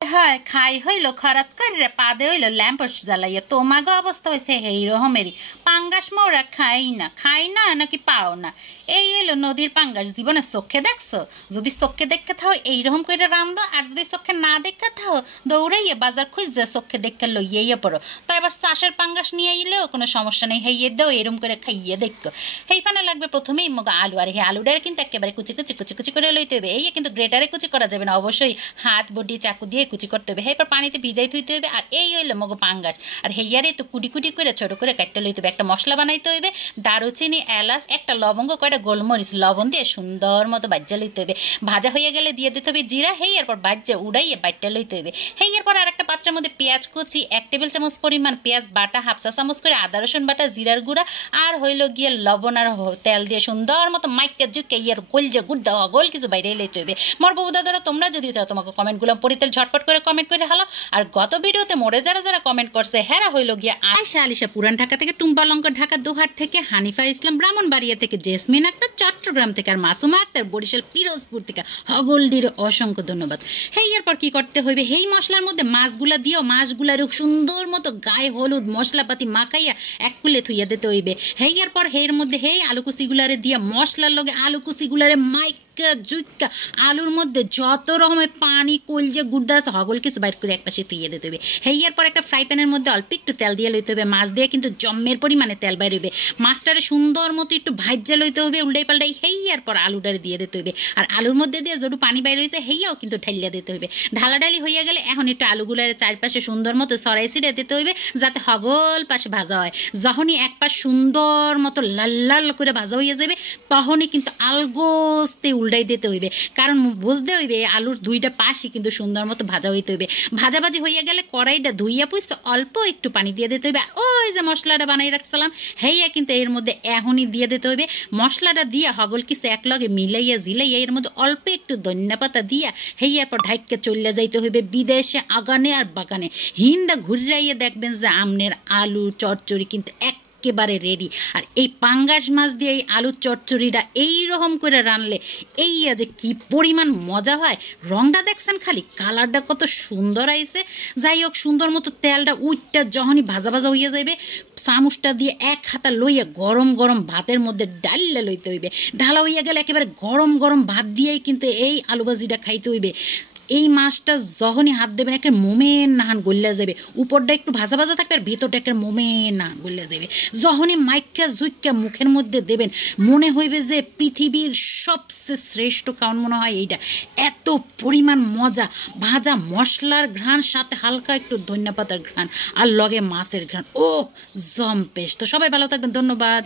হয় খাই হইল খরাত করে পাদে হইল ল্যাম্পস জ্বালাইয়া তোমাগো অবস্থা হয়েছে এই রকমেরই। পাঙ্গাস মোরা খাই না নাকি পাও না। এই হইলো নদীর পাঙ্গাস, জীবনে চোখে দেখছো? যদি চোখে দেখে থাও এইরকম করে রান্ধো, আর যদি চোখে না দেখে থাও দৌড়াইয়া বাজার খুঁজছে চোখে দেখে লইয়াইয়া পড়ো। তো এবার চাষের পাঙ্গাস নিয়ে আইলেও কোনো সমস্যা নেই, হেইয়ে দাও এরকম করে খাইয়ে দেখো। সেইখানে লাগবে প্রথমেই মগ আলু, আর এই আলুটারে কিন্তু একেবারে কুচি কুচি কুচি কুচি করে লইতে হবে। এই কিন্তু গ্রেটারে কুচি করা যাবে না, অবশ্যই হাত বডি চাকু দিয়ে কুচি করতে হবে। এরপর পানিতে ভিজাই থইতে হবে। আর এই হইলো মগ পাঙ্গাস, আর হেইয়ারে তো কুটি কুটি করে ছোট করে কাটতে লইতে হবে। একটা মশলা বানাইতে হইবে, দারুচিনি, এলাচ, একটা লবঙ্গ, কয়টা গোলমরিচ, লবণ দিয়ে সুন্দর মতো বাজ্যা লইতে হবে। ভাজা হয়ে গেলে দিয়ে দিতে হবে জিরা, এরপর বাজ্যা উড়াইয়ে বাইটটা লইতে হবে। এরপর আর একটা পাত্রের মধ্যে পেঁয়াজ কুচি 1 টেবিল চামচ পরিমাণ, পেঁয়াজ বাটা 1/2 চা চামচ করে, আদা রসুন বাটা, জিরার গুঁড়া, আর হইলো গিয়ে লবণ আর তেল দিয়ে সুন্দর মতো মাইকা জুকে ইয়ার গোল যে গুড় দেওয়া গোল কিছু বাইরে লইতে হবে। মোর বউ দাদারা তোমরা যদি চাও তোমাকে কমেন্টগুলো পড়ি তাহলে ঝটপট করে কমেন্ট করে হালো। আর গত ভিডিওতে মোরে যারা কমেন্ট করছে হেরা হইলো গিয়া আয়শা আলিশা পুরান ঢাকা থেকে, টুম্পা লঙ্কা ঢাকা দোহার থেকে, হানিফা ইসলাম ব্রাহ্মণবাড়িয়া থেকে, জেসমিন আক্তার চট্টগ্রাম থেকে, আর মাসুমা আক্তার বরিশাল পিরোজপুর থেকে। হগলডির অসংখ্য ধন্যবাদ। এরপর কি করতে হইবে, এই মশলার মধ্যে মাছগুলা দিও, মাছগুলার সুন্দর মতো গায়ে হলুদ মশলাপাতি মাখাইয়া এক কুলে থুইয়া দিতে হইবে। এরপর এর মধ্যে আলু কুচিগুলারে দিয়া মশলার লগে আলু কুচিগুলারে জুইকা আলুর মধ্যে যত রকমের পানি কলজে গুড়দা আছে হগল কিছু বাইর করে একপাশে তুইয়ে দিতে হবে। এরপর একটা ফ্রাই প্যানের মধ্যে অল্প একটু তেল দিয়ে লইতে হবে। মাছ দিয়ে কিন্তু জম্মের পরিমাণে তেল বাইর হইবে। মাছটারে সুন্দর মতো একটু ভাজ্যা লইতে হবে, উল্টাই পাল্টাই। এরপর আলুটারে দিয়ে দিতে হইবে, আর আলুর মধ্যে দিয়ে যেটু পানি বাইর হয়েছে হেয়াও কিন্তু ঢালিয়া দিতে হইবে। ঢালাঢালি হইয়া গেলে এখন একটু আলুগুলার চারপাশে সুন্দর মতো সরাই ছিঁড়ে দিতে হইবে, যাতে হগল পাশে ভাজা হয়। যখনই এক পাশ সুন্দর মতো লাল লাল করে ভাজা হইয়া যাবে তখনই কিন্তু আলগোস্তে উল্টাই দিতে হইবে, কারণ বুঝতে হইবে আলুর দুইটা পাশই কিন্তু সুন্দর মতো ভাজা হইতে হইবে। ভাজাভাজি হইয়া গেলে কড়াইটা ধুইয়া পুইছে অল্প একটু পানি দিয়ে দিতে হইবে। ওই যে মশলাটা বানাই রাখছিলাম কিন্তু এর মধ্যে এখনই দিয়ে দিতে হইবে। মশলাটা দিয়া হগল কিছু একলগে মিলাইয়া জিলাইয়া এর মধ্যে অল্প একটু ধনিয়া পাতা দিয়া এরপর ঢাইকা চলে যাইতে হইবে বিদেশে আগানে আর বাগানে। হিন্দা ঘুরাইয়া দেখবেন যে আমনের আলু চচ্চড়ি কিন্তু একেবারে রেডি। আর এই পাঙ্গাস মাছ দিয়ে এই আলুর চচ্চড়িটা এইরকম করে রানলে যে কি পরিমাণ মজা হয়। রংটা দেখছেন খালি, কালারটা কত সুন্দর আইছে। যাই হোক, সুন্দর মতো তেলটা উইটটা যখনই ভাজা ভাজা হইয়া যাইবে চামচটা দিয়ে এক হাতা লইয়া গরম গরম ভাতের মধ্যে ডাইলে লইতে হইবে। ঢালা হইয়া গেলে একেবারে গরম গরম ভাত দিয়েই কিন্তু এই আলু ভাজিটা খাইতে হইবে। এই মাছটা যখনই হাত দেবেন একে মোমেন নাহান গলিয়া যাবে, উপরটা একটু ভাজা ভাজা থাকবে আর ভেতরটা একে মোমেন নাহান গলিয়া যাবে। যখনই মাইকা জুইকা মুখের মধ্যে দেবেন মনে হইবে যে পৃথিবীর সবচেয়ে শ্রেষ্ঠ কারণ মনে হয় এইটা। এত পরিমাণ মজা, ভাজা মশলার ঘ্রাণ, সাথে হালকা একটু ধনিয়া পাতার ঘ্রাণ, আর লগে মাছের ঘ্রাণ, ও জম্পেশ। তো সবাই ভালো থাকবেন, ধন্যবাদ।